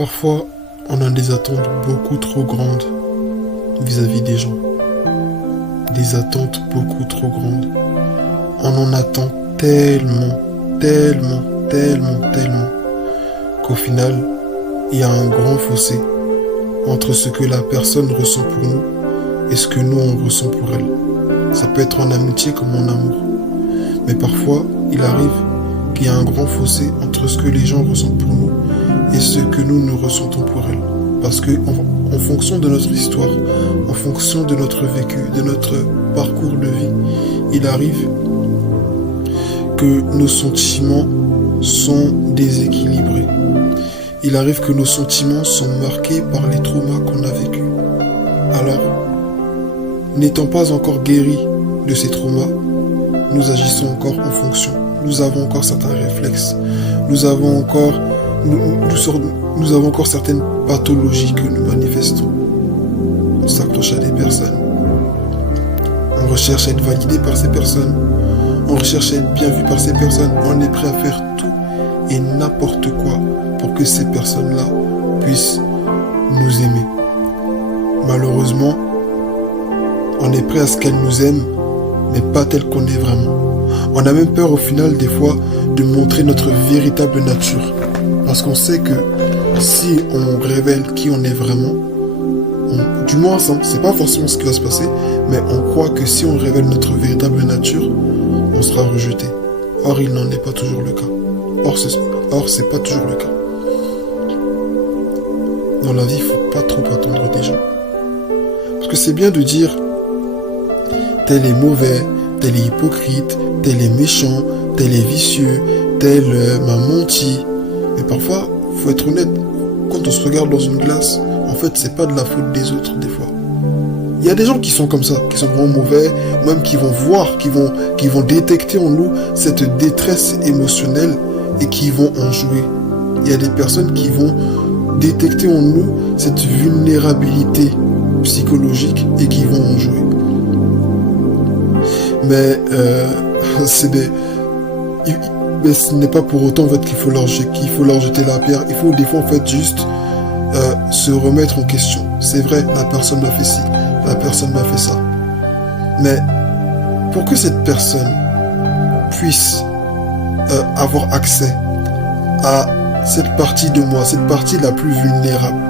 Parfois, on a des attentes beaucoup trop grandes vis-à-vis des gens. Des attentes beaucoup trop grandes. On en attend tellement, qu'au final, il y a un grand fossé entre ce que la personne ressent pour nous et ce que nous on ressent pour elle. Ça peut être en amitié comme en amour. Mais parfois, il arrive qu'il y a un grand fossé entre ce que les gens ressentent pour nous et ce que nous ressentons pour elles. Parce que en fonction de notre histoire, en fonction de notre vécu, de notre parcours de vie, il arrive que nos sentiments sont déséquilibrés. Il arrive que nos sentiments sont marqués par les traumas qu'on a vécus. Alors, n'étant pas encore guéris de ces traumas, nous agissons encore en fonction. Nous avons encore certains réflexes. Nous avons encore certaines pathologies que nous manifestons. On s'accroche à des personnes. On recherche à être validé par ces personnes. On recherche à être bien vu par ces personnes. On est prêt à faire tout et n'importe quoi pour que ces personnes-là puissent nous aimer. Malheureusement, on est prêt à ce qu'elles nous aiment, mais pas tel qu'on est vraiment. On a même peur au final des fois de montrer notre véritable nature. Parce qu'on sait que si on révèle qui on est vraiment, du moins c'est pas forcément ce qui va se passer, mais on croit que si on révèle notre véritable nature, on sera rejeté. Or, il n'en est pas toujours le cas. Or, c'est pas toujours le cas. Dans la vie, il faut pas trop attendre des gens. Parce que c'est bien de dire tel est mauvais, tel est hypocrite, tel est méchant, tel est vicieux, tel m'a menti. Mais parfois, faut être honnête, quand on se regarde dans une glace, en fait, c'est pas de la faute des autres, des fois. Il y a des gens qui sont comme ça, qui sont vraiment mauvais, même qui vont voir, qui vont détecter en nous cette détresse émotionnelle et qui vont en jouer. Il y a des personnes qui vont détecter en nous cette vulnérabilité psychologique et qui vont en jouer. Mais mais ce n'est pas pour autant en fait qu'il faut leur jeter la pierre. Il faut des fois en fait juste se remettre en question. C'est vrai, la personne m'a fait ci, la personne m'a fait ça. Mais pour que cette personne puisse avoir accès à cette partie de moi, cette partie la plus vulnérable,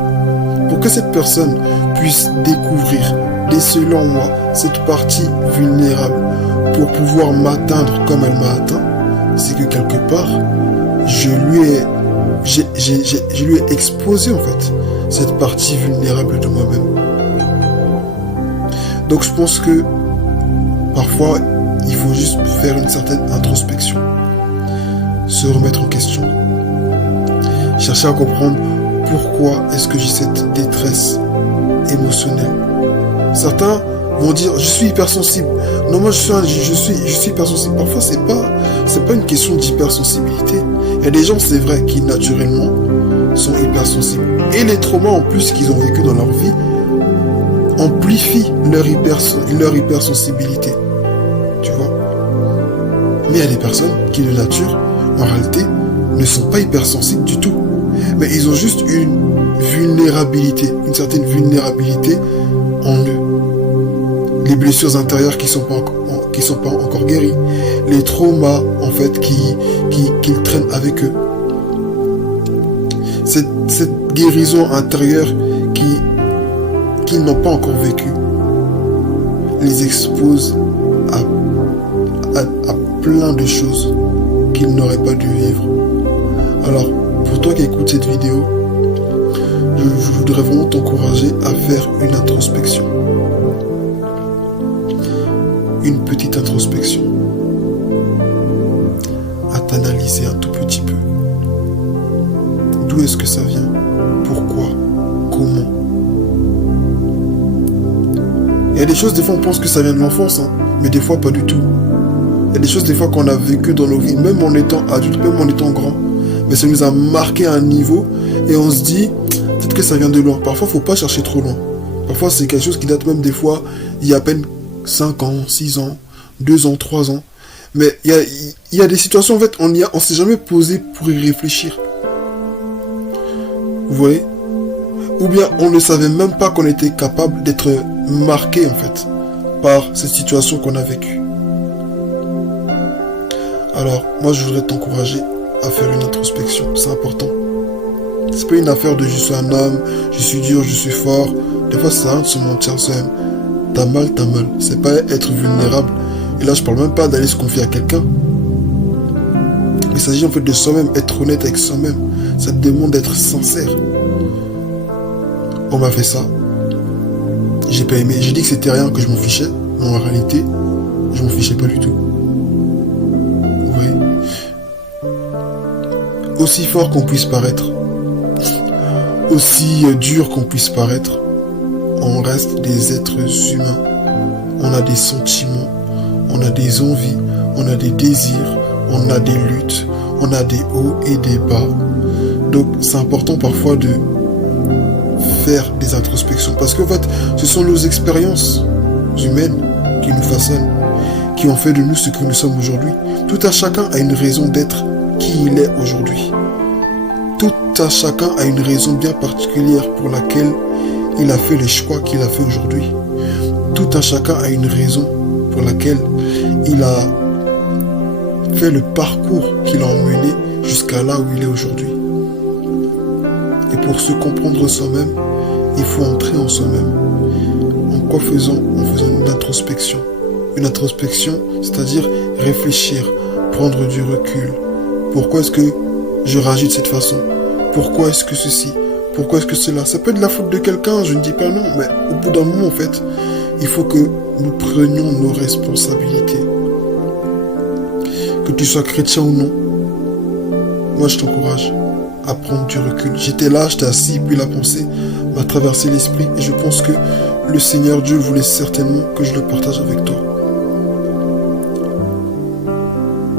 pour que cette personne puisse découvrir, déceler en moi cette partie vulnérable pour pouvoir m'atteindre comme elle m'a atteint, c'est que quelque part, je lui ai exposé en fait cette partie vulnérable de moi-même. Donc je pense que parfois, il faut juste faire une certaine introspection, se remettre en question, chercher à comprendre pourquoi est-ce que j'ai cette détresse émotionnelle. Certains vont dire je suis hypersensible. Non, moi je suis hypersensible. Parfois c'est pas une question d'hypersensibilité. Il y a des gens, c'est vrai, qui naturellement sont hypersensibles. Et les traumas en plus qu'ils ont vécu dans leur vie amplifient leur hypersensibilité. Tu vois. Mais il y a des personnes qui de nature, en réalité, ne sont pas hypersensibles du tout. Mais ils ont juste une certaine vulnérabilité en eux. Les blessures intérieures qui sont pas encore guéries, les traumas en fait qu'ils traînent avec eux. Cette guérison intérieure qu'ils n'ont pas encore vécu les expose à plein de choses qu'ils n'auraient pas dû vivre. Alors, pour toi qui écoutes cette vidéo, je voudrais vraiment t'encourager à faire une introspection. Une petite introspection. À t'analyser un tout petit peu. D'où est-ce que ça vient? Pourquoi? Comment? Il y a des choses, des fois, on pense que ça vient de l'enfance, mais des fois, pas du tout. Il y a des choses, des fois, qu'on a vécues dans nos vies, même en étant adulte, même en étant grand. Mais ça nous a marqué à un niveau, et on se dit, peut-être que ça vient de loin. Parfois, faut pas chercher trop loin. Parfois, c'est quelque chose qui date même des fois, il y a à peine 5 ans, 6 ans, 2 ans, 3 ans. Mais il y a des situations, en fait, on s'est jamais posé pour y réfléchir. Vous voyez? Ou bien on ne savait même pas qu'on était capable d'être marqué en fait par cette situation qu'on a vécue. Alors, moi je voudrais t'encourager à faire une introspection, c'est important. C'est pas une affaire de je suis un homme, je suis dur, je suis fort. Des fois c'est rien de se mentir soi-même. T'as mal. C'est pas être vulnérable. Et là je parle même pas d'aller se confier à quelqu'un. Il s'agit en fait de soi-même, être honnête avec soi-même. Ça te demande d'être sincère. On m'a fait ça. J'ai pas aimé. J'ai dit que c'était rien, que je m'en fichais. Mais en réalité, je m'en fichais pas du tout. Vous voyez? Aussi fort qu'on puisse paraître, aussi dur qu'on puisse paraître, on reste des êtres humains. On a des sentiments, on a des envies, on a des désirs, on a des luttes, on a des hauts et des bas. Donc c'est important parfois de faire des introspections parce qu'en fait ce sont nos expériences humaines qui nous façonnent, qui ont fait de nous ce que nous sommes aujourd'hui. Tout à chacun a une raison d'être qui il est aujourd'hui. Tout à chacun a une raison bien particulière pour laquelle il a fait les choix qu'il a fait aujourd'hui. Tout à chacun a une raison pour laquelle il a fait le parcours qu'il a emmené jusqu'à là où il est aujourd'hui. Et pour se comprendre soi-même, il faut entrer en soi-même. En quoi faisant? En faisant une introspection. Une introspection, c'est-à-dire réfléchir, prendre du recul. Pourquoi est-ce que je réagis de cette façon? Pourquoi est-ce que ceci? Pourquoi est-ce que cela? Ça peut être la faute de quelqu'un, je ne dis pas non, mais au bout d'un moment, en fait, il faut que nous prenions nos responsabilités. Que tu sois chrétien ou non, moi je t'encourage à prendre du recul. J'étais là, j'étais assis, puis la pensée m'a traversé l'esprit et je pense que le Seigneur Dieu voulait certainement que je le partage avec toi.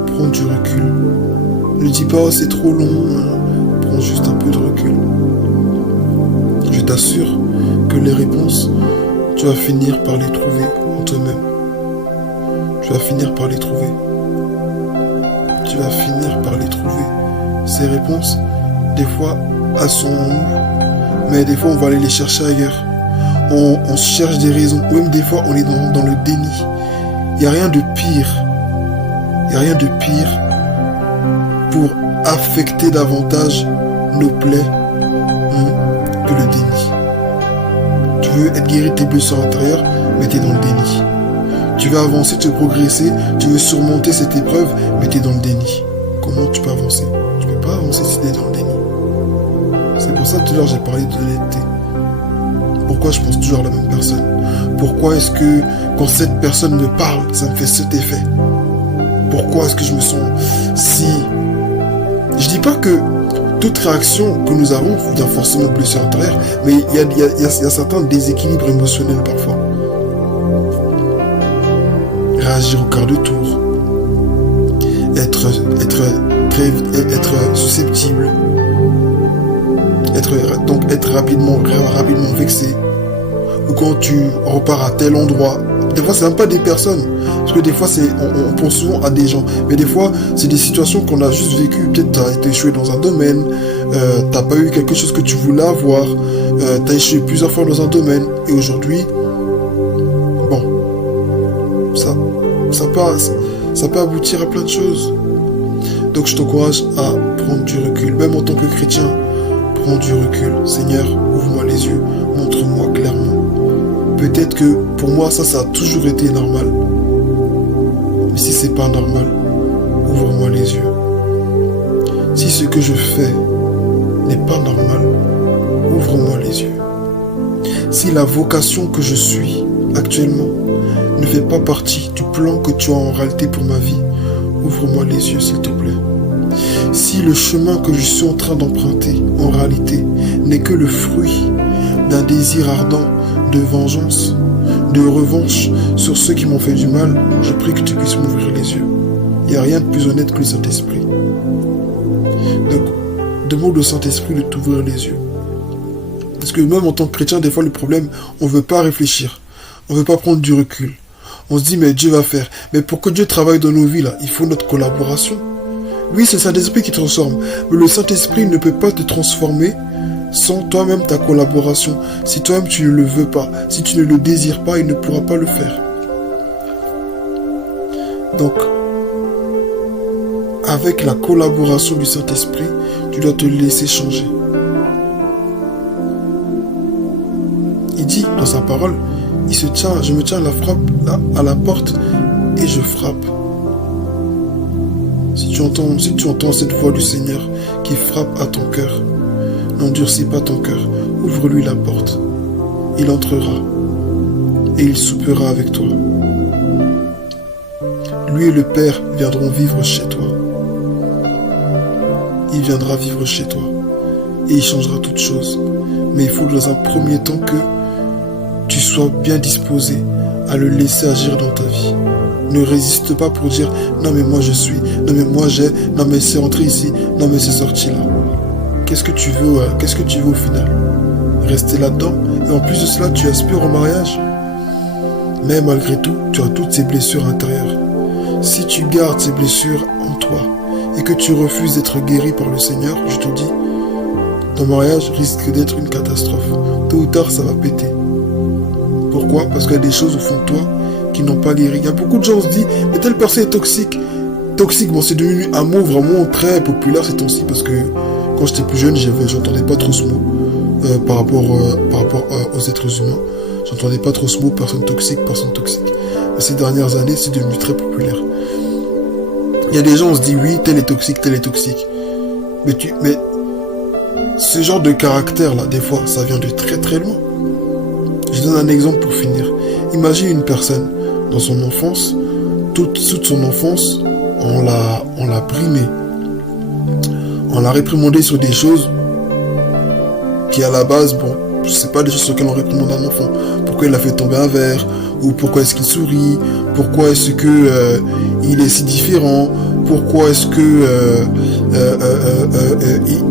Prends du recul. Ne dis pas oh, c'est trop long, prends juste un peu de recul. Je t'assure que les réponses, tu vas finir par les trouver en toi-même. Tu vas finir par les trouver. Tu vas finir par les trouver. Ces réponses, des fois, elles sont en nous, mais des fois, on va aller les chercher ailleurs. On cherche des raisons, ou même des fois, on est dans le déni. Il n'y a rien de pire. Il n'y a rien de pire pour affecter davantage nos plaies que le déni. Tu veux être guéri de tes blessures intérieures, mais tu es dans le déni. Tu veux avancer, tu veux progresser, tu veux surmonter cette épreuve, mais tu es dans le déni. Comment tu peux avancer? Tu ne peux pas avancer si tu es dans le déni. C'est pour ça que tout à l'heure j'ai parlé de l'honnêteté. Pourquoi je pense toujours à la même personne? Pourquoi est-ce que quand cette personne me parle, ça me fait cet effet? Pourquoi est-ce que je me sens si... Je dis pas que toute réaction que nous avons vient forcément de blessure intérieure, mais il y a certains déséquilibres émotionnels parfois. Réagir au quart de tour, être susceptible, être rapidement vexé, ou quand tu repars à tel endroit. Des fois c'est même pas des personnes, parce que des fois on pense souvent à des gens, mais des fois c'est des situations qu'on a juste vécues. Peut-être t'as été échoué dans un domaine, t'as pas eu quelque chose que tu voulais avoir, t'as échoué plusieurs fois dans un domaine, et aujourd'hui, bon, ça peut aboutir à plein de choses. Donc je t'encourage à prendre du recul, même en tant que chrétien, prends du recul. Seigneur, ouvre-moi les yeux, montre-moi clairement. Peut-être que pour moi ça a toujours été normal. Mais si c'est pas normal, ouvre-moi les yeux. Si ce que je fais n'est pas normal, ouvre-moi les yeux. Si la vocation que je suis actuellement ne fait pas partie du plan que tu as en réalité pour ma vie, ouvre-moi les yeux s'il te plaît. Si le chemin que je suis en train d'emprunter en réalité n'est que le fruit d'un désir ardent de vengeance, de revanche sur ceux qui m'ont fait du mal, je prie que tu puisses m'ouvrir les yeux. Il n'y a rien de plus honnête que le Saint-Esprit. Donc, demande au Saint-Esprit de t'ouvrir les yeux. Parce que même en tant que chrétien, des fois le problème, on ne veut pas réfléchir. On ne veut pas prendre du recul. On se dit, mais Dieu va faire. Mais pour que Dieu travaille dans nos vies, là, il faut notre collaboration. Oui, c'est le Saint-Esprit qui transforme. Mais le Saint-Esprit ne peut pas te transformer sans toi-même ta collaboration. Si toi-même tu ne le veux pas, si tu ne le désires pas, il ne pourra pas le faire. Donc, avec la collaboration du Saint-Esprit, tu dois te laisser changer. Il dit dans sa parole, je me tiens à la porte et je frappe. Si tu entends cette voix du Seigneur qui frappe à ton cœur, n'endurcis pas ton cœur, ouvre-lui la porte. Il entrera et il soupera avec toi. Lui et le Père viendront vivre chez toi. Il viendra vivre chez toi et il changera toutes choses. Mais il faut dans un premier temps que tu sois bien disposé à le laisser agir dans ta vie. Ne résiste pas pour dire non mais moi je suis, non mais moi j'ai, non mais c'est entré ici, non mais c'est sorti là. Qu'est-ce que tu veux au final? Rester là-dedans et en plus de cela tu aspires au mariage. Mais malgré tout, tu as toutes ces blessures intérieures. Si tu gardes ces blessures en toi et que tu refuses d'être guéri par le Seigneur, je te dis, ton mariage risque d'être une catastrophe. Tôt ou tard, ça va péter. Pourquoi? Parce qu'il y a des choses au fond de toi qui n'ont pas guéri. Il y a beaucoup de gens qui se disent, mais telle personne est toxique. Toxique, bon, c'est devenu un mot vraiment très populaire ces temps-ci parce que quand j'étais plus jeune, j'entendais pas trop ce mot par rapport aux êtres humains. J'entendais pas trop ce mot, personne toxique. Mais ces dernières années, c'est devenu très populaire. Il y a des gens, on se dit, oui, tel est toxique. Mais ce genre de caractère-là, des fois, ça vient de très très loin. Je donne un exemple pour finir. Imagine une personne, dans son enfance, toute son enfance, on l'a brimé. On l'a réprimandé sur des choses qui, à la base, bon, c'est pas des choses sur lesquelles on réprimande un enfant. Pourquoi il a fait tomber un verre? Ou pourquoi est-ce qu'il sourit? Pourquoi est-ce que il est si différent? Pourquoi est-ce que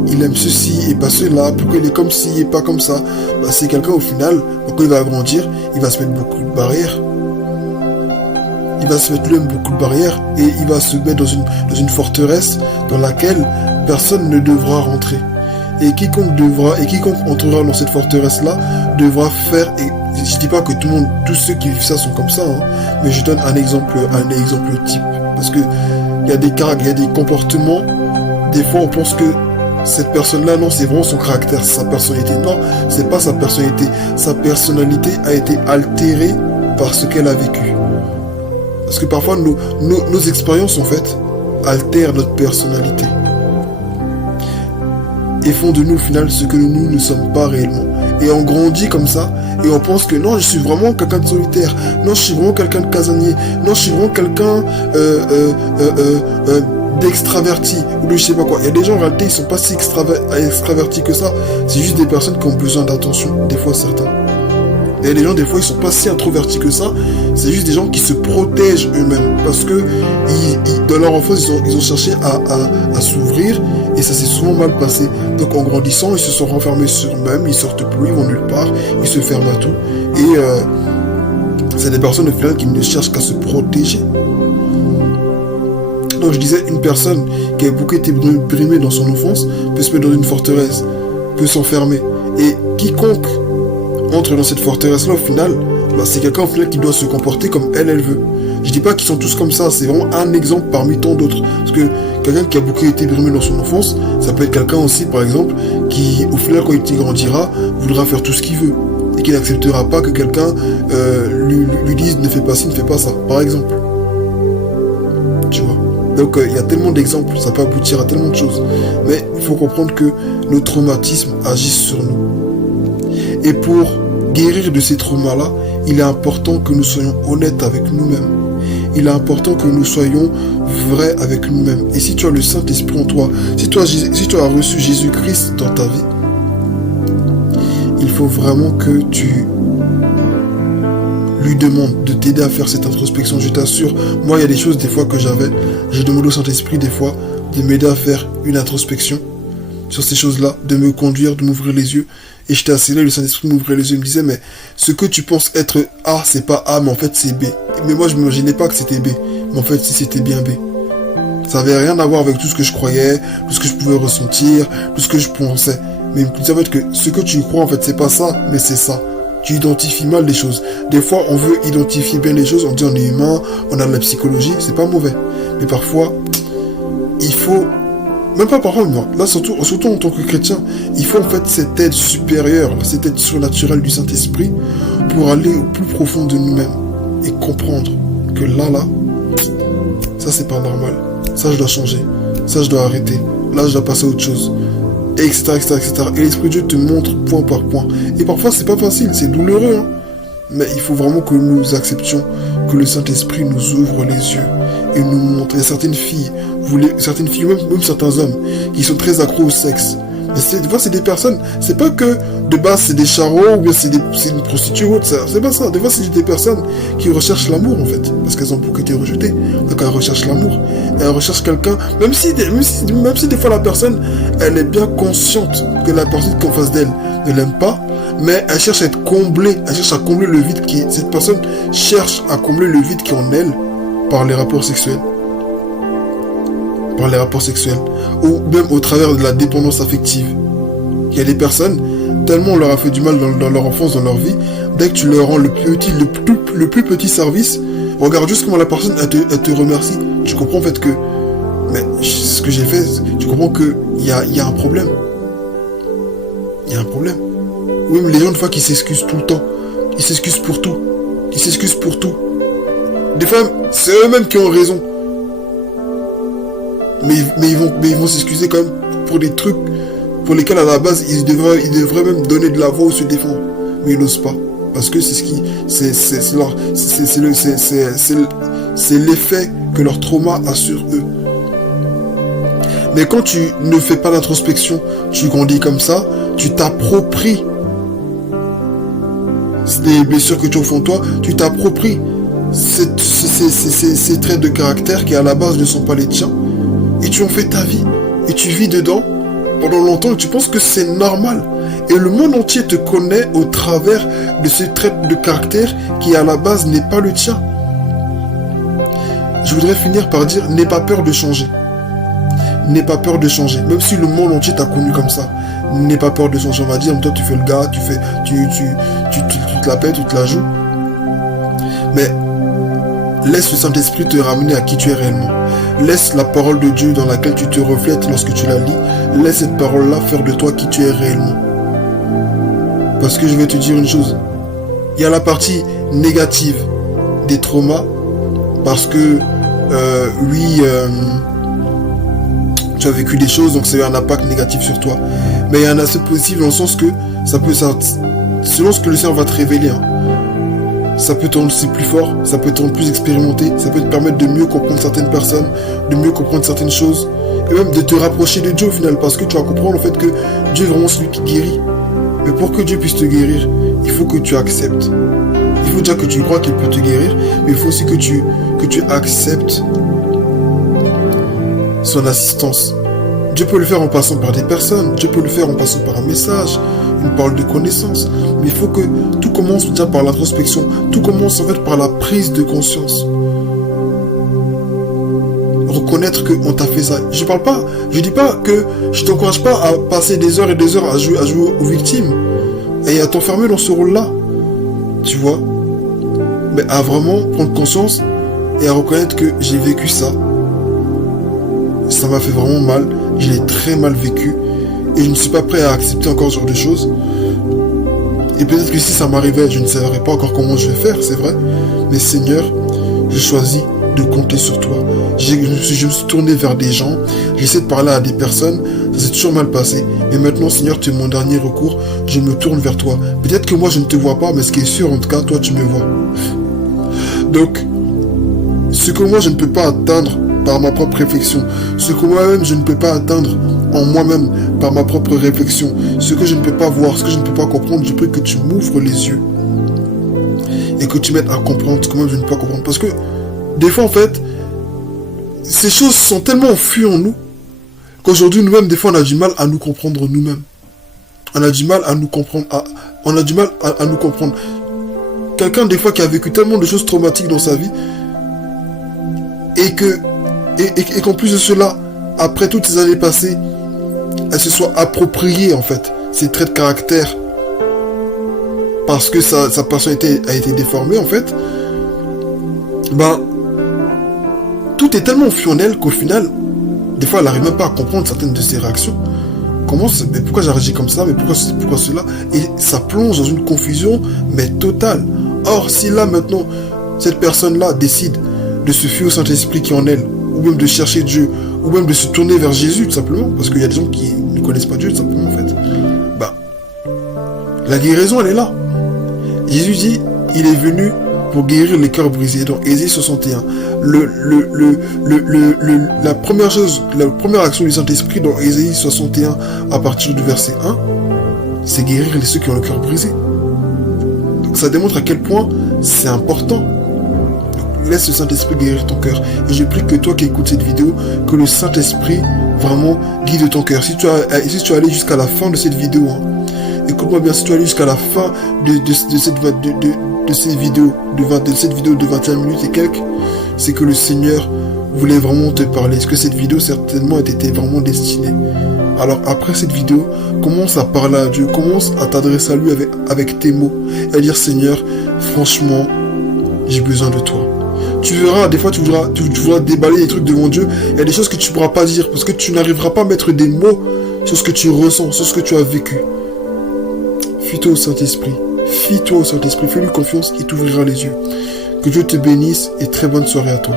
il aime ceci et pas cela? Pourquoi il est comme ci et pas comme ça? C'est quelqu'un au final, quand il va grandir, il va se mettre beaucoup de barrières. Il va se mettre lui-même beaucoup de barrières et il va se mettre dans une forteresse dans laquelle personne ne devra rentrer. Et quiconque entrera dans cette forteresse-là devra faire. Et je dis pas que tous ceux qui vivent ça sont comme ça, hein, mais je donne un exemple type. Parce que il y a des comportements. Des fois, on pense que cette personne-là, non, c'est vraiment son caractère, sa personnalité. Non, c'est pas sa personnalité. Sa personnalité a été altérée par ce qu'elle a vécu. Parce que parfois, nos expériences, en fait, altèrent notre personnalité. Et font de nous au final ce que nous ne sommes pas réellement. Et on grandit comme ça, et on pense que non, je suis vraiment quelqu'un de solitaire, non, je suis vraiment quelqu'un de casanier, non, je suis vraiment quelqu'un d'extraverti, ou de je sais pas quoi. Il y a des gens en réalité, ils sont pas si extravertis que ça, c'est juste des personnes qui ont besoin d'attention, des fois certains. Et les gens, des fois, ils sont pas si introvertis que ça. C'est juste des gens qui se protègent eux-mêmes. Parce que dans leur enfance, ils ont cherché à s'ouvrir. Et ça s'est souvent mal passé. Donc en grandissant, ils se sont renfermés sur eux-mêmes. Ils sortent plus, ils vont nulle part. Ils se ferment à tout. Et c'est des personnes au final qui ne cherchent qu'à se protéger. Donc je disais, une personne qui a beaucoup été brimée dans son enfance peut se mettre dans une forteresse, peut s'enfermer. Et quiconque entre dans cette forteresse-là, au final, c'est quelqu'un au final qui doit se comporter comme elle veut. Je dis pas qu'ils sont tous comme ça, c'est vraiment un exemple parmi tant d'autres. Parce que quelqu'un qui a beaucoup été brimé dans son enfance, ça peut être quelqu'un aussi, par exemple, qui, au final, quand il grandira, voudra faire tout ce qu'il veut. Et qui n'acceptera pas que quelqu'un lui dise ne fais pas ci, ne fais pas ça, par exemple. Tu vois. Donc il y a tellement d'exemples, ça peut aboutir à tellement de choses. Mais il faut comprendre que nos traumatismes agissent sur nous. Et pour guérir de ces traumas-là, il est important que nous soyons honnêtes avec nous-mêmes. Il est important que nous soyons vrais avec nous-mêmes. Et si tu as le Saint-Esprit en toi, si tu as reçu Jésus-Christ dans ta vie, il faut vraiment que tu lui demandes de t'aider à faire cette introspection. Je t'assure, moi il y a des choses des fois que j'ai demandé au Saint-Esprit des fois de m'aider à faire une introspection sur ces choses-là, de me conduire, de m'ouvrir les yeux. Et j'étais assis là, le Saint-Esprit m'ouvrait les yeux, il me disait, mais ce que tu penses être A, c'est pas A, mais en fait c'est B. Mais moi je m'imaginais pas que c'était B, mais en fait si c'était bien B. Ça avait rien à voir avec tout ce que je croyais, tout ce que je pouvais ressentir, tout ce que je pensais. Mais il me disait en fait que ce que tu crois, en fait, c'est pas ça, mais c'est ça. Tu identifies mal les choses. Des fois, on veut identifier bien les choses, on dit on est humain, on a de la psychologie, c'est pas mauvais. Mais parfois, il faut, même pas parfois, là surtout en tant que chrétien, il faut en fait cette aide supérieure, cette aide surnaturelle du Saint-Esprit pour aller au plus profond de nous-mêmes et comprendre que là, ça c'est pas normal. Ça je dois changer, ça je dois arrêter, là je dois passer à autre chose. Etc. Et l'Esprit de Dieu te montre point par point. Et parfois, c'est pas facile, c'est douloureux. Hein. Mais il faut vraiment que nous acceptions que le Saint-Esprit nous ouvre les yeux et nous montre. Il y a certaines filles, même certains hommes, qui sont très accros au sexe. Mais des fois, c'est des personnes, c'est pas que de base, c'est des charros ou bien c'est une prostituée ou autre. C'est pas ça. Des fois, c'est des personnes qui recherchent l'amour, en fait. Parce qu'elles ont beaucoup été rejetées. Donc, elles recherchent l'amour. Et elles recherchent quelqu'un, même si des fois, la personne, elle est bien consciente que la personne qu'en face d'elle ne l'aime pas, mais elle cherche à être comblée. Elle cherche à combler le vide cette personne cherche à combler le vide qui est en elle par les rapports sexuels. Ou même au travers de la dépendance affective. Il y a des personnes, tellement on leur a fait du mal dans leur enfance, dans leur vie, dès que tu leur rends le plus petit service, regarde juste comment la personne elle te remercie. Tu comprends en fait que, mais ce que j'ai fait, tu comprends que il y a un problème. Il y a un problème. Même les gens une fois qui s'excusent tout le temps, ils s'excusent pour tout. Des fois, c'est eux-mêmes qui ont raison. Mais ils vont s'excuser quand même pour des trucs pour lesquels à la base ils devraient même donner de la voix ou se défendre. Mais ils n'osent pas. Parce que c'est l'effet que leur trauma a sur eux. Mais quand tu ne fais pas d'introspection, tu grandis comme ça, tu t'appropries des blessures que tu as au fond de toi, tu t'appropries ces traits de caractère qui à la base ne sont pas les tiens. Et tu en fais ta vie. Et tu vis dedans pendant longtemps et tu penses que c'est normal. Et le monde entier te connaît au travers de ce trait de caractère qui à la base n'est pas le tien. Je voudrais finir par dire, n'aie pas peur de changer. N'aie pas peur de changer. Même si le monde entier t'a connu comme ça. N'aie pas peur de changer. On va dire, toi tu fais le gars, tu te la pètes, tu te la joues. Mais laisse le Saint-Esprit te ramener à qui tu es réellement. Laisse la parole de Dieu dans laquelle tu te reflètes lorsque tu la lis. Laisse cette parole-là faire de toi qui tu es réellement. Parce que je vais te dire une chose. Il y a la partie négative des traumas. Parce que, tu as vécu des choses, donc ça a eu un impact négatif sur toi. Mais il y a un aspect positif dans le sens que selon ce que le Seigneur va te révéler, ça peut te rendre plus fort, ça peut te rendre plus expérimenté, ça peut te permettre de mieux comprendre certaines personnes, de mieux comprendre certaines choses, et même de te rapprocher de Dieu au final, parce que tu vas comprendre le fait que Dieu est vraiment celui qui guérit. Mais pour que Dieu puisse te guérir, il faut que tu acceptes. Il faut déjà que tu crois qu'il peut te guérir, mais il faut aussi que tu acceptes son assistance. Dieu peut le faire en passant par des personnes, Dieu peut le faire en passant par un message, une parole de connaissance. Mais il faut que tout commence déjà par l'introspection, tout commence en fait par la prise de conscience. Reconnaître qu'on t'a fait ça. Je dis pas que je t'encourage pas à passer des heures et des heures à jouer aux victimes et à t'enfermer dans ce rôle-là. Tu vois? Mais à vraiment prendre conscience et à reconnaître que j'ai vécu ça. Ça m'a fait vraiment mal. Je l'ai très mal vécu. Et je ne suis pas prêt à accepter encore ce genre de choses. Et peut-être que si ça m'arrivait, je ne saurais pas encore comment je vais faire, c'est vrai. Mais Seigneur, je choisis de compter sur toi. Je me suis tourné vers des gens. J'essaie de parler à des personnes. Ça s'est toujours mal passé. Mais maintenant, Seigneur, tu es mon dernier recours. Je me tourne vers toi. Peut-être que moi, je ne te vois pas, mais ce qui est sûr, en tout cas, toi, tu me vois. Donc, ce que moi, je ne peux pas atteindre par ma propre réflexion, ce que moi-même je ne peux pas atteindre en moi-même par ma propre réflexion, ce que je ne peux pas voir, ce que je ne peux pas comprendre, je prie que tu m'ouvres les yeux et que tu m'aides à comprendre ce que moi je ne peux pas comprendre. Parce que des fois en fait, ces choses sont tellement enfuies en nous qu'aujourd'hui nous-mêmes des fois on a du mal à nous comprendre nous-mêmes. On a du mal à nous comprendre, on a du mal à nous comprendre. Quelqu'un des fois qui a vécu tellement de choses traumatiques dans sa vie et que et qu'en plus de cela, après toutes ces années passées, elle se soit appropriée en fait ses traits de caractère parce que sa personnalité a été déformée en fait, ben tout est tellement fusionnel qu'au final, des fois elle n'arrive même pas à comprendre certaines de ses réactions. Mais pourquoi j'ai réagi comme ça, mais pourquoi cela? Et ça plonge dans une confusion, mais totale. Or, si là maintenant, cette personne-là décide de se fier au Saint-Esprit qui est en elle, ou même de chercher Dieu, ou même de se tourner vers Jésus tout simplement, parce qu'il y a des gens qui ne connaissent pas Dieu tout simplement en fait, bah, la guérison elle est là. Jésus dit, il est venu pour guérir les cœurs brisés, dans Ésaïe 61. La première action du Saint-Esprit dans Ésaïe 61, à partir du verset 1, c'est guérir ceux qui ont le cœur brisé. Donc ça démontre à quel point c'est important. Donc, laisse le Saint-Esprit guérir ton cœur. Et je prie que toi qui écoutes cette vidéo, que le Saint-Esprit vraiment guide ton cœur. Si tu es allé jusqu'à la fin de cette vidéo, hein, écoute-moi bien, si tu es allé jusqu'à la fin de cette vidéo de 21 minutes et quelques, c'est que le Seigneur voulait vraiment te parler. Est-ce que cette vidéo certainement était vraiment destinée? Alors après cette vidéo, commence à parler à Dieu, commence à t'adresser à lui avec tes mots, et à dire Seigneur, franchement, j'ai besoin de toi. Tu verras, des fois tu voudras déballer des trucs devant Dieu, il y a des choses que tu ne pourras pas dire, parce que tu n'arriveras pas à mettre des mots sur ce que tu ressens, sur ce que tu as vécu. Fie-toi au Saint-Esprit. Fie-toi au Saint-Esprit, fais-lui confiance, il t'ouvrira les yeux. Que Dieu te bénisse et très bonne soirée à toi.